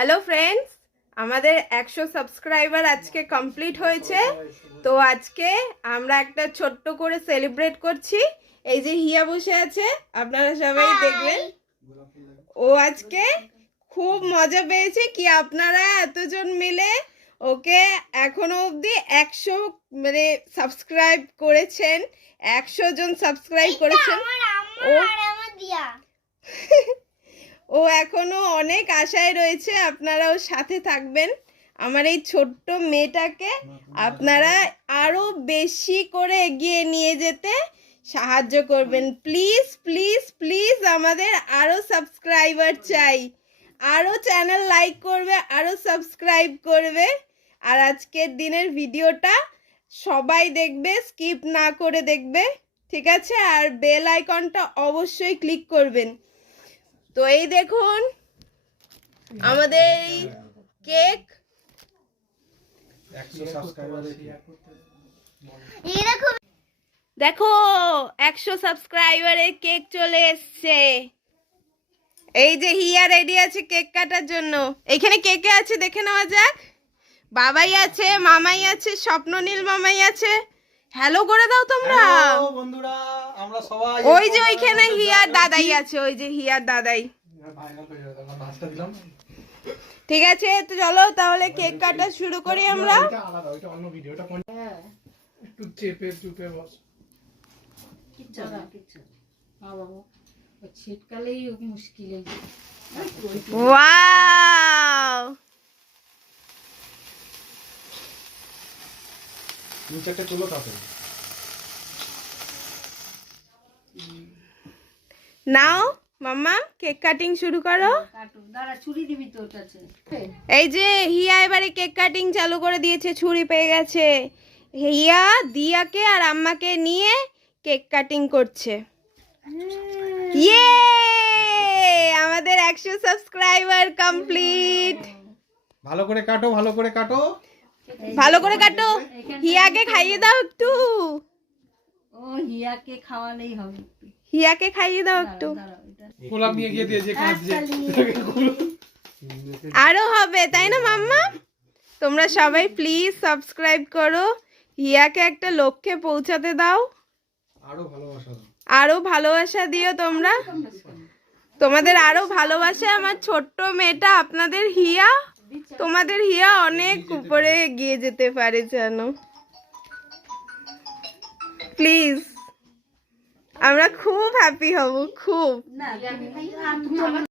Hello friends, আমাদের 100 subscriber আজকে complete হয়েছে। তো আজকে আমরা একটা ছোট্ট করে সেলিব্রেট করছি। এই যে হিয়া বসে আছে, আপনারা সবাই দেখবেন। ও আজকে খুব মজা পেয়েছে কি আপনারা এতজন মিলে ওকে এখনো অবধি 100 মানে সাবস্ক্রাইব করেছেন, 100 জন সাবস্ক্রাইব করেছেন। ও এখনো অনেক আশায় রয়েছে আপনারাও সাথে থাকবেন। আমার এই ছোট্ট মেয়েটাকে আপনারা আরো বেশি করে এগিয়ে নিয়ে যেতে সাহায্য করবেন। প্লিজ প্লিজ প্লিজ আমাদের আরো সাবস্ক্রাইবার চাই, আরো চ্যানেল লাইক করবে, আরো সাবস্ক্রাইব করবে। আর আজকের দিনের ভিডিওটা সবাই দেখবে, স্কিপ না করে দেখবে, ঠিক আছে? আর বেল আইকনটা অবশ্যই ক্লিক করবেন। তো এই দেখুন আমাদের কেক, দেখো 100 সাবস্ক্রাইবারের কেক চলে এসছে। এই যে হিয়া রেডি আছে কেক কাটার জন্য। এখানে কে কে আছে দেখে নেওয়া যাক। বাবাই আছে, মামাই আছে, স্বপ্ননীল মামাই আছে। হ্যালো করে দাও তোমরা। বন্ধুরা, আমরা সবাই ওই যে ওইখানে হিয়ার দাদাই আছে, ওই যে হিয়ার দাদাই। ঠিক আছে, তো চলো তাহলে কেক কাটা শুরু করি আমরা। ওয়াও, নাও মাম্মা কেক কাটিং শুরু করো। এই যে হিয়া এবারে কেক কাটিং চালু করে দিয়েছে, ছুরি পেয়ে গেছে। হিয়া দিয়াকে আর আম্মাকে নিয়ে কেক কাটিং করছে। ইয়ে, আমাদের 100 সাবস্ক্রাইবার কমপ্লিট। ভালো করে কাটো, ভালো করে কাটো, ভালো করে কাটো। হিয়াকে খাইয়ে দাও একটু। ও হিয়াকে খাওয়ালেই হবে। হিয়াকে খাইয়ে দাও একটু। গোলাপ নিয়ে গিয়ে দিয়ে যে কাঁদছে। আরো হবে তাই না মাম্মা? তোমরা সবাই প্লিজ সাবস্ক্রাইব করো, হিয়াকে একটা লক্ষ্যে পৌঁছাতে দাও। আরো ভালোবাসা দাও, আরো ভালোবাসা দিও তোমরা। তোমাদের আরো ভালোবাসা আমার ছোট্ট মেয়েটা, আপনাদের হিয়া, তোমাদের হিয়া অনেক উপরে এগিয়ে যেতে পারে জানো। প্লিজ, আমরা খুব হ্যাপি হব, খুব।